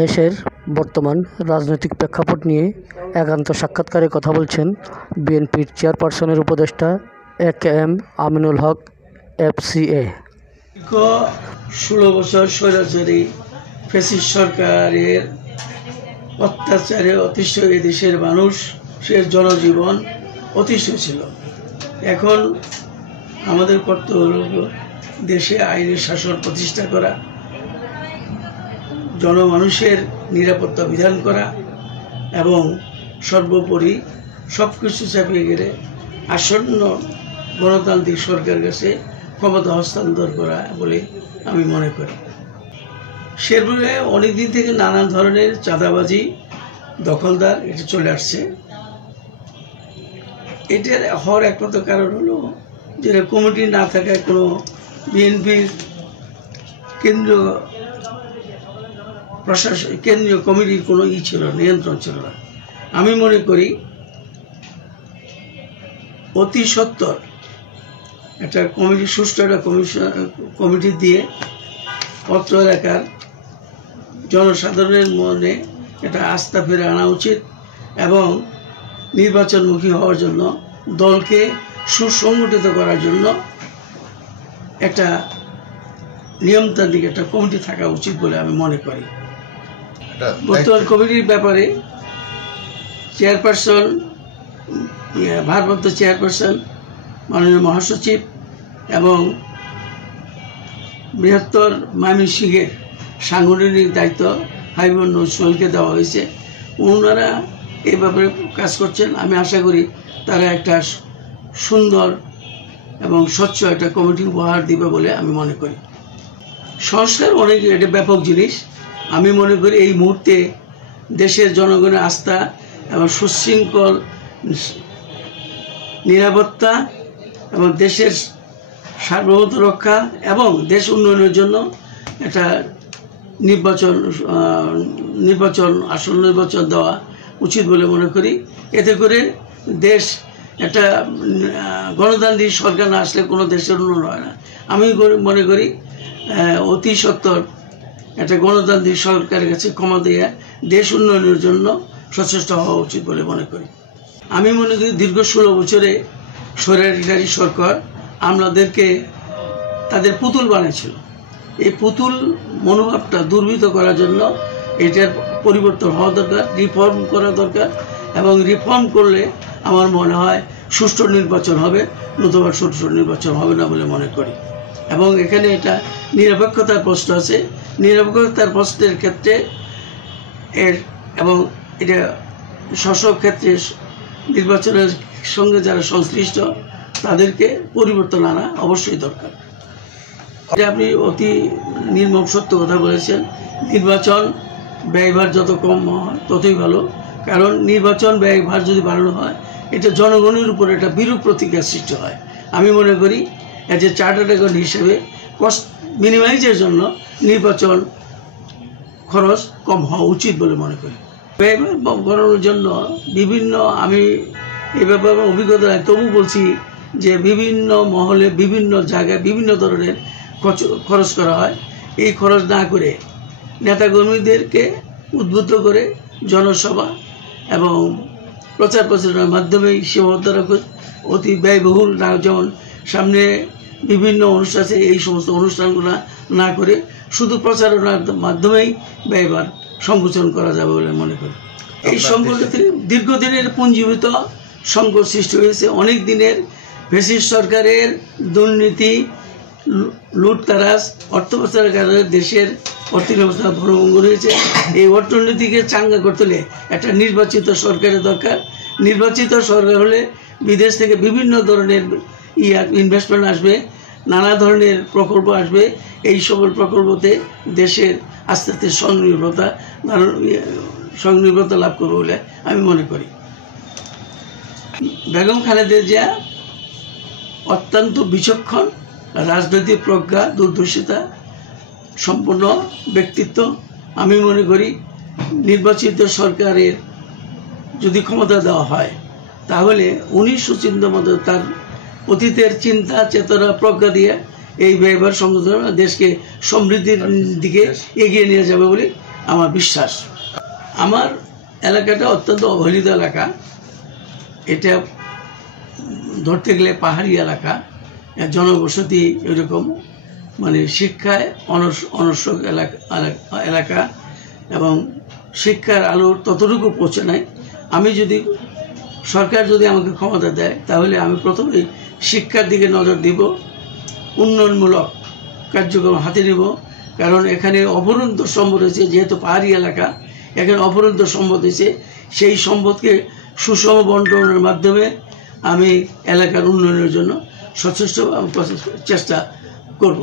দেশের বর্তমান রাজনৈতিক প্রেক্ষাপট নিয়ে একান্ত সাক্ষাৎকারে কথা বলছেন বিএনপির চেয়ারপারসনের উপদেষ্টা এ.কে.এম. আমিনুল হক এফ.সি.এ। 16 বছর স্বৈরাচারী ফ্যাসিস্ট সরকারের অত্যাচারে অতিষ্ঠ এই দেশের মানুষের জনজীবন অতিষ্ঠ ছিল। এখন আমাদের কর্তব্য হল দেশে আইনের শাসন প্রতিষ্ঠা করা, জনমানুষের নিরাপত্তা বিধান করা এবং সর্বোপরি সব কিছু চাপিয়ে গেলে আসন্ন গণতান্ত্রিক সরকারের কাছে ক্ষমতা হস্তান্তর করা বলে আমি মনে করি। শেরপুরে অনেকদিন থেকে নানা ধরনের চাঁদাবাজি, দখলদার এটা চলে আসছে। এটার হওয়ার একমাত্র কারণ হলো যেটা কমিটি না থাকায় কোনো বিএনপির কেন্দ্রীয় কমিটির কোনো ছিল নিয়ন্ত্রণ ছিল না। আমি মনে করি অতি সত্বর একটা কমিটি, সুষ্ঠু একটা কমিটি দিয়ে অত্র এলাকার জনসাধারণের মনে একটা আস্থা ফিরে আনা উচিত এবং নির্বাচনমুখী হওয়ার জন্য দলকে সুসংগঠিত করার জন্য একটা নিয়মতান্ত্রিক একটা কমিটি থাকা উচিত বলে আমি মনে করি। বর্তমান কমিটির ব্যাপারে চেয়ারপারসন, ভারপ্রাপ্ত চেয়ারপারসন, মাননীয় মহাসচিব এবং বৃহত্তর ময়মনসিংহের সাংগঠনিক দায়িত্ব হাবিবুর সোহেলকে দেওয়া হয়েছে। ওনারা এই ব্যাপারে কাজ করছেন। আমি আশা করি তারা একটা সুন্দর এবং স্বচ্ছ একটা কমিটি উপহার দিবে বলে আমি মনে করি। সংস্কার অনেক এটা ব্যাপক জিনিস। আমি মনে করি এই মুহূর্তে দেশের জনগণের আস্থা এবং সুশৃঙ্খল নিরাপত্তা এবং দেশের সার্বভৌমত্ব রক্ষা এবং দেশ উন্নয়নের জন্য একটা আসন্ন নির্বাচন দেওয়া উচিত বলে মনে করি। এতে করে দেশ একটা গণতান্ত্রিক সরকার না আসলে কোনো দেশের উন্নয়ন হয় না। আমি মনে করি অতি সত্বর একটা গণতান্ত্রিক সরকারের কাছে ক্ষমা দিয়ে দেশ উন্নয়নের জন্য সচেষ্ট হওয়া উচিত বলে মনে করি। আমি মনে করি দীর্ঘ 16 বছরে স্বৈরাচারী সরকার আমলাদেরকে তাদের পুতুল বানিয়েছিল। এই পুতুল মনোভাবটা দুর্বৃত্ত করার জন্য এটার পরিবর্তন হওয়া দরকার, রিফর্ম করা দরকার এবং রিফর্ম করলে আমার মনে হয় সুষ্ঠু নির্বাচন হবে, নতুবা সুষ্ঠু নির্বাচন হবে না বলে মনে করি। এবং এখানে এটা নিরপেক্ষতার প্রশ্ন আছে। নিরপেক্ষতার প্রশ্নের ক্ষেত্রে এবং এটা শাসক ক্ষেত্রে নির্বাচনের সঙ্গে যারা সংশ্লিষ্ট তাদেরকে পরিবর্তন আনা অবশ্যই দরকার। এটা আপনি অতি নির্মম সত্য কথা বলেছেন। নির্বাচন ব্যয়ভার যত কম হয় ততই ভালো, কারণ নির্বাচন ব্যয়ভার যদি বাড়ানো হয় এটা জনগণের উপর একটা বিরূপ প্রতিক্রিয়া সৃষ্টি হয়। আমি মনে করি এজ এ চার্টার্ড অ্যাকাউন্ট হিসেবে কস্ট মিনিমাইজের জন্য নির্বাচন খরচ কম হওয়া উচিত বলে মনে করি। ব্যয়ভার বাড়ানোর জন্য আমি এ ব্যাপারে অভিজ্ঞতা নাই, তবু বলছি যে বিভিন্ন মহলে, বিভিন্ন জায়গায় বিভিন্ন ধরনের খরচ করা হয়। এই খরচ না করে নেতাকর্মীদেরকে উদ্বুদ্ধ করে জনসভা এবং প্রচার প্রচারণার মাধ্যমেই সীমাবদ্ধ রাখা অতি ব্যয়বহুল না, যেমন সামনে বিভিন্ন অনুষ্ঠান আছে, এই সমস্ত অনুষ্ঠানগুলো না করে শুধু প্রচারণার মাধ্যমেই ব্যয়ভার সংকোচন করা যাবে বলে মনে করি। এই সংকটে দীর্ঘদিনের পুঞ্জীভূত সংকট সৃষ্টি হয়েছে। অনেক দিনের ফ্যাসিস্ট সরকারের দুর্নীতি, লুটতারাজ, অর্থ পাচারের কারণে দেশের অর্থনীতি ব্যবস্থা ভঙ্গুর হয়েছে। এই অর্থনীতিকে চাঙ্গা করতে হলে একটা নির্বাচিত সরকারের দরকার। নির্বাচিত সরকার হলে বিদেশ থেকে বিভিন্ন ধরনের ইনভেস্টমেন্ট আসবে, নানা ধরনের প্রকল্প আসবে। এই সকল প্রকল্পতে দেশের আস্তে আস্তে স্বনির্ভরতা লাভ করবে বলে আমি মনে করি। বেগম খালেদা জিয়া অত্যন্ত বিচক্ষণ, রাজনৈতিক প্রজ্ঞা, দূরদর্শিতা সম্পন্ন ব্যক্তিত্ব। আমি মনে করি নির্বাচিত সরকারের যদি ক্ষমতা দেওয়া হয় তাহলে উনি সুচিন্তা মতো তার অতীতের চিন্তা চেতনা প্রজ্ঞা দিয়ে এই ব্যয়ভার সংশোধন দেশকে সমৃদ্ধির দিকে এগিয়ে নিয়ে যাবে বলে আমার বিশ্বাস। আমার এলাকাটা অত্যন্ত অবহেলিত এলাকা, এটা ধরতে গেলে পাহাড়ি এলাকা, জনবসতি এরকম, মানে শিক্ষায় অনস্বক এলাকা এবং শিক্ষার আলোর ততটুকু পৌঁছে নাই। আমি যদি সরকার যদি আমাকে ক্ষমতা দেয় তাহলে আমি প্রথমেই শিক্ষার দিকে নজর দিব, উন্নয়নমূলক কার্যক্রম হাতে নিব। কারণ এখানে অপরন্ত সম্পদ হয়েছে, যেহেতু পাহাড়ি এলাকা এখানে অপরন্ত সম্পদ হয়েছে, সেই সম্পদকে সুষম বন্টনের মাধ্যমে আমি এলাকার উন্নয়নের জন্য সচেষ্ট চেষ্টা করব।